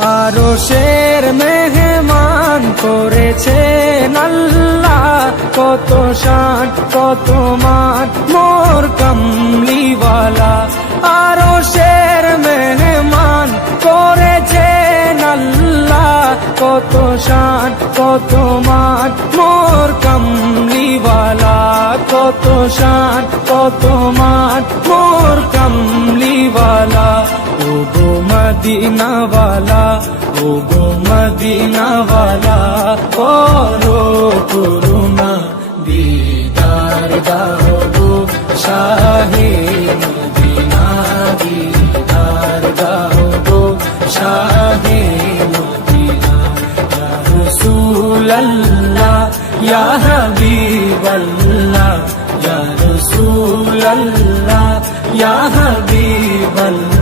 আরশের মেহমান করেছেন আল্লাহ, কত শান কত মান মোর কামলিওয়ালা। আরশের মেহমান করেছেন আল্লাহ, কত শান কত মান মোর কামলিওয়ালা, কত শান কত মান মোর কামলিওয়ালা। ও গো মদিনাওয়ালা, ও গো মদিনাওয়ালা, করো করুণা দিদার দাও গো শাহে মদিনা, দিদার দাও গো শাহে মদিনা। ইয়া রাসূলাল্লাহ ইয়া হাবিবাল্লাহ, ইয়া রাসূলাল্লাহ ইয়া হাবিবাল্লাহ।